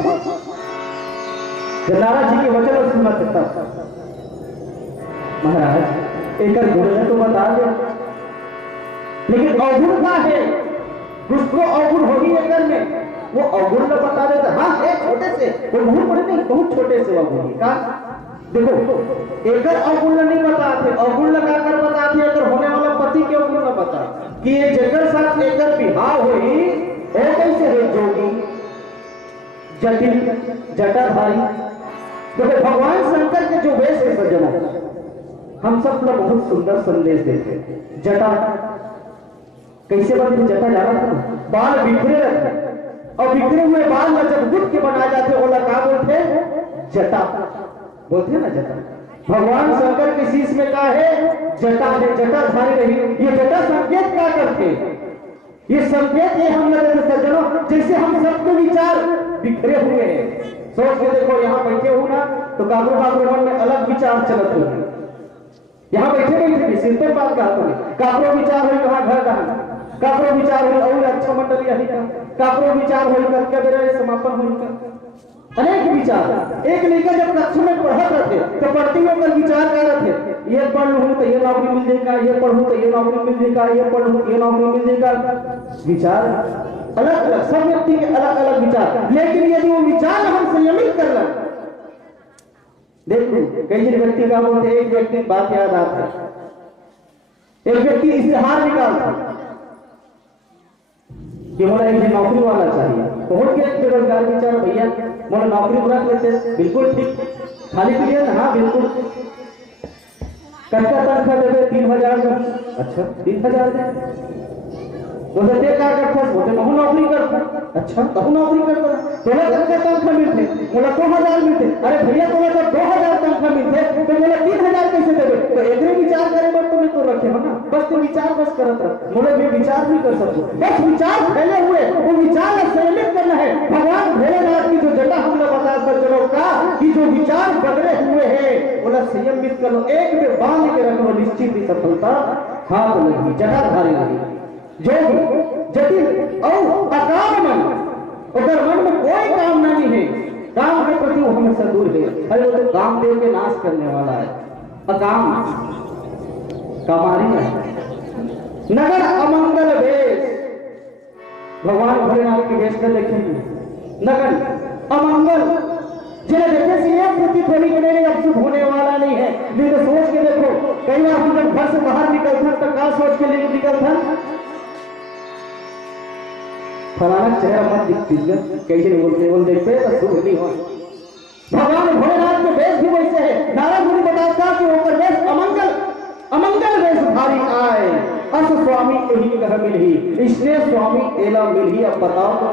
जब नारद जी के वचन सुना तब महाराज एक गुण तो बता दे, लेकिन अवगुण का है, कुछ तो अवगुण होगी एक में, वो अवगुण तो बता देता। हाँ एक छोटे से, वो बहुत बड़े नहीं, बहुत छोटे से अवगुण का। देखो एक अवगुण नहीं बताते, अवगुण लगाकर बताते अगर होने वाला पति के अवगुण न बता कि ये जगह साथ एक विवाह हुई और कैसे है जोगी जटिल जटाधारी। देखो भगवान शंकर के जो वेश है सज्जनों, हम सब लोग बहुत सुंदर संदेश देते। जटा कैसे बनते, जटा जाना था, बाल बिखरे रहते और बिखरे हुए बाल में जब गुट के बनाए जाते ओला क्या बोलते, जटा बोलते हैं ना जटा। भगवान शंकर के शीश में क्या है, जटा है, जटा धारी रही। ये जटा संकेत क्या करते, ये संकेत ये हम लोग सज्जनों जैसे हम सबके विचार बिखरे हुए हैं। सोच के देखो यहाँ बैठे हो ना तो काबरू काबरू मन में अलग विचार चलत हो, यहाँ बैठे बैठे सिर पर बात का काबरू विचार हो कहाँ घर कहाँ, काबरू विचार हो और अच्छा मंडली यही का, काबरू विचार हो करके मेरे समापन हो का, अनेक विचार एक लेकर जब कक्षा में पढ़त रहते तो पढ़ती होकर विचार कर रहे थे, ये पढ़ लूं तो ये नौकरी मिल जाएगा, ये पढ़ूं तो ये नौकरी मिल जाएगा, ये पढ़ूं तो ये नौकरी मिल जाएगा। विचार अलग अलग, सब व्यक्ति के अलग अलग विचार, लेकिन यदि वो विचार हम संयमित कर लें, देखो कई व्यक्ति का बोलते, एक व्यक्ति बात याद आता है, एक व्यक्ति इश्तेहार निकालता कि मोला एक नौकरी वाला चाहिए, बहुत के बेरोजगार बेचारा भैया मोला नौकरी बुला लेते, बिल्कुल ठीक, खाली पीरियड, हाँ बिल्कुल, कच्चा तनख्वाह देवे 3000 का, अच्छा 3000 दे, बोले ते क्या करता, बोले महू नौकरी करता, अच्छा कहू नौकरी करता, तोला कच्चा तनख्वाह मिलते, मोला 2000 मिलते, अरे भैया तोला तो 2000 तनख्वाह मिलते तो मोला 3000 कैसे देवे, तो एक विचार करे बट तुम्हें तो रखे हो ना, बस तो विचार बस करत रह, मोले भी विचार नहीं कर सकते, बस विचार फैले हुए, वो विचार संयमित करना है। भगवान भोलेनाथ की जो जटा हम लोग बता सज्जनों का कि जो विचार बदले हुए हैं बोला संयमित कर लो, एक में बांध के रख लो, निश्चित ही सफलता हाथ लगी, जटाधारी लगी। जो जटिल और अकाम मन, अगर मन में कोई काम नहीं है, काम के प्रति वो हमेशा दूर है, अरे वो तो काम देव के नाश करने वाला है, अकाम कामारी है। नगर अमंगल वेश, भगवान भोलेनाथ के वेश में देखेंगे नगर अमंगल, जिन्हें देखने से एक प्रतीत होने के लिए अब शुभ होने वाला नहीं है। नहीं तो सोच के देखो, कई बार हम जब घर से बाहर निकलते हैं तो क्या सोच के लिए निकलते हैं, फलाना चेहरा मत दिखती, कैसे नहीं बोलते, बोल देखते तो शुभ नहीं हो। भगवान भोलेनाथ के वेश भी वैसे है, नारद मुनि बताता कि होकर वेश अमंगल, अमंगल वेश भारी आए, अस स्वामी यही कह मिलही, इसने स्वामी एला मिलही। अब बताओ तो,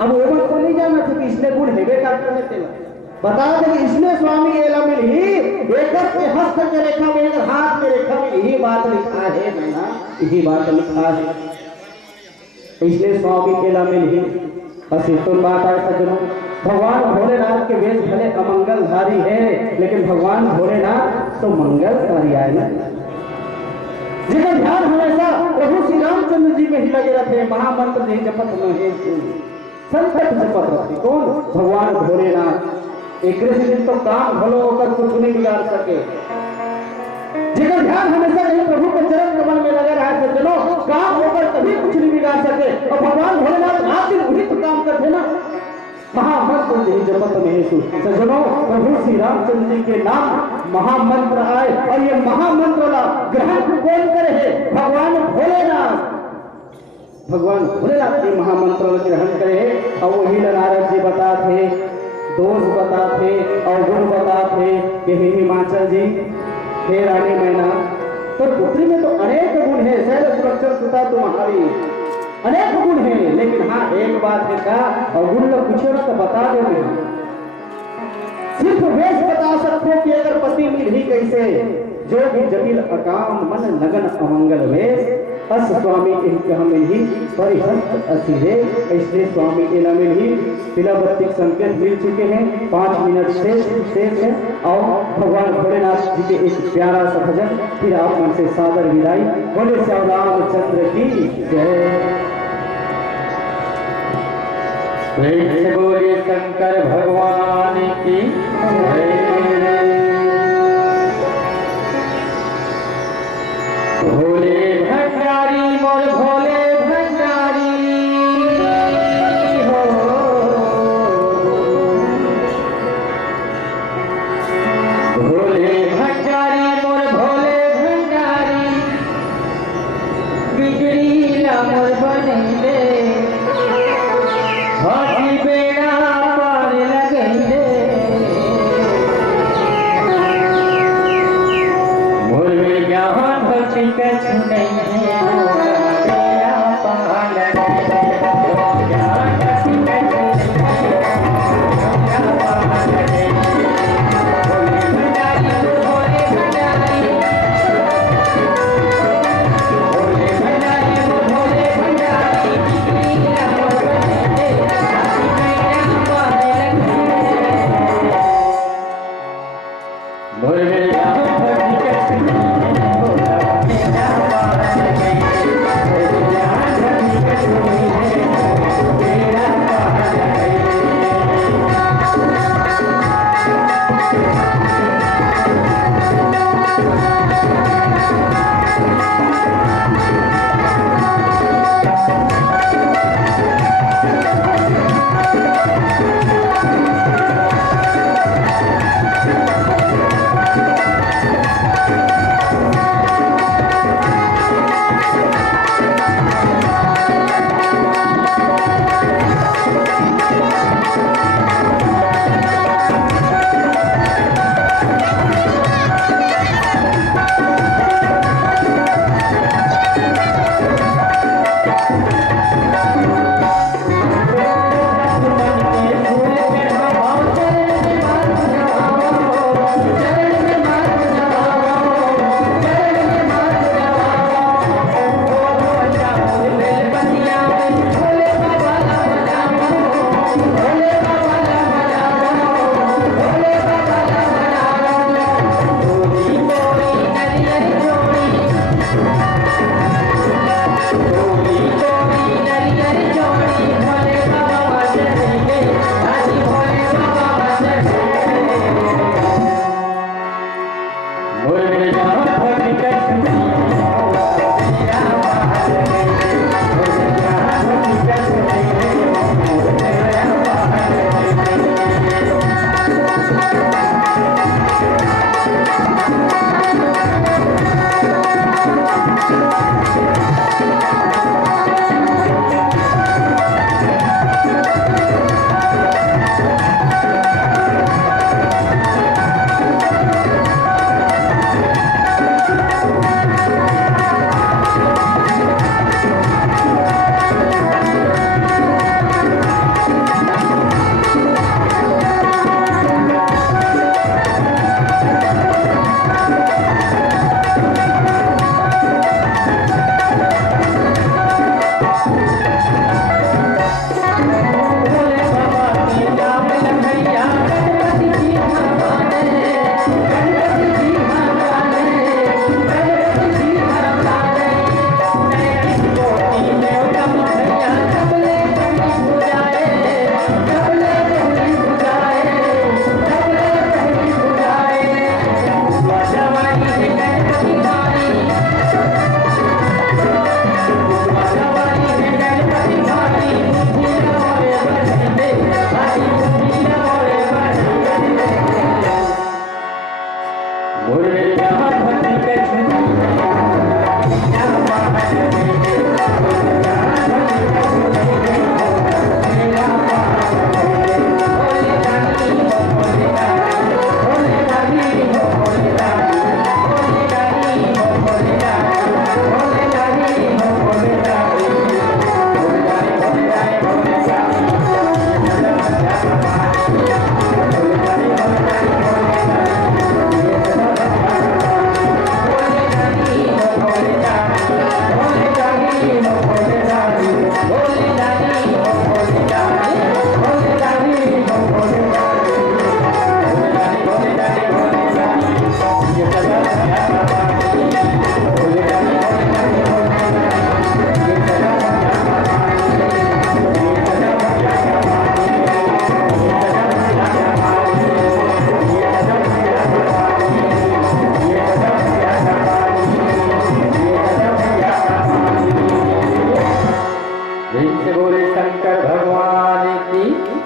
अब वो बात को नहीं जानना था कि इसने गुण हेवे काटने तेला, बता दे कि इसने स्वामी एला मिलही, एक के हस्त के रेखा में एक हाथ के रेखा में यही बात लिखा है ना, यही बात लिखा है, इसलिए स्वामी केला मिलही। तो बात है सज्जनों, भगवान भोलेनाथ के वेश भले अमंगलधारी है, लेकिन भगवान भोलेनाथ तो मंगलकारी आए ना, जिसका ध्यान हमेशा प्रभु श्री रामचंद्र जी में ही लगे रहते हैं। महामंत्र नहीं जपत नहीं संकट जपत रहते, कौन, भगवान भोलेनाथ। एक तो काम भलो होकर कुछ नहीं बिगाड़ सके, जिसका ध्यान हमेशा कहीं प्रभु के चरण कमल में लगा रहा है सज्जनों, काम होकर कभी कुछ नहीं बिगाड़ सके। और भगवान भोलेनाथ रात दिन वही तो काम करते ना, महामंत्र नहीं जपत नहीं सज्जनों, प्रभु श्री रामचंद्र जी के नाम महामंत्र आए, और ये महामंत्र ग्रहण कौन करे है, भगवान भोलेनाथ। भगवान भोलेनाथ के महामंत्र ग्रहण करे, और वही नारद जी बताते, दोष बताते और गुण बताते कि हे हिमाचल जी, हे रानी मैना, तो पुत्री में तो अनेक गुण है, शैल सुरक्षा सुता तुम्हारी, अनेक गुण है, लेकिन हाँ एक बात है क्या, और गुण लोग पूछो ना तो बता दोगे, सिर्फ वेश बता सकते हो कि अगर पति मिल ही कैसे, जो भी जटिल अकाम मन लगन अमंगल वेश, अस स्वामी कह मिलही परिहस्त असिरे, इसलिए स्वामी एला मिलही। तिलावत्तिक संकेत मिल चुके हैं, 5 मिनट शेष है, और भगवान भोलेनाथ जी के एक प्यारा सा भजन, फिर आप मन से सादर विदाई। बोले श्याम रामचंद्र की जय। प्रेम से बोलिए शंकर भगवान की जय। भोले भंडारी मोर भोले भंडारी हो, भोले भंडारी मोर भोले भंडारी, बिजली ला मोर बनेले, हाथी बेड़ा पार लगैले,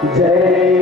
जय